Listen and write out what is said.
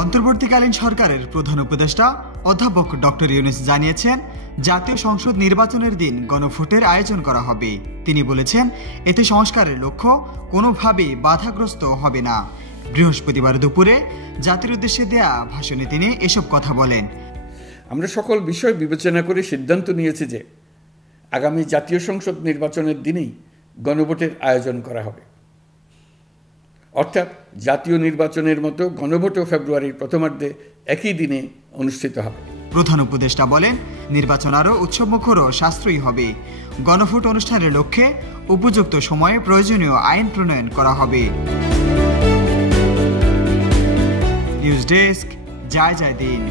অন্তর্বর্তীকালীন সরকারের প্রধান উপদেষ্টা অধ্যাপক ডক্টর ইউনূস জানিয়েছেন, জাতীয় সংসদ নির্বাচনের দিন গণভোটের আয়োজন করা হবে। তিনি বলেছেন, এতে সংস্কারের লক্ষ্য কোনোভাবেই বাধাগ্রস্ত হবে না। বৃহস্পতিবার দুপুরে জাতির উদ্দেশ্যে দেয়া ভাষণে তিনি এসব কথা বলেন। আমরা সকল বিষয় বিবেচনা করে সিদ্ধান্ত নিয়েছি যে আগামী জাতীয় সংসদ নির্বাচনের দিনেই গণভোটের আয়োজন করা হবে। অর্থাৎ জাতীয় নির্বাচনের মতো গণভোটও ফেব্রুয়ারির প্রথমার্ধে একই দিনে অনুষ্ঠিত হবে। প্রধান উপদেষ্টা বলেন, নির্বাচন আরও উৎসবমুখর ও সাশ্রয়ী হবে। গণভোট অনুষ্ঠানের লক্ষ্যে উপযুক্ত সময়ে প্রয়োজনীয় আইন প্রণয়ন করা হবে। নিউজ ডেস্ক, জয় জয় দিন।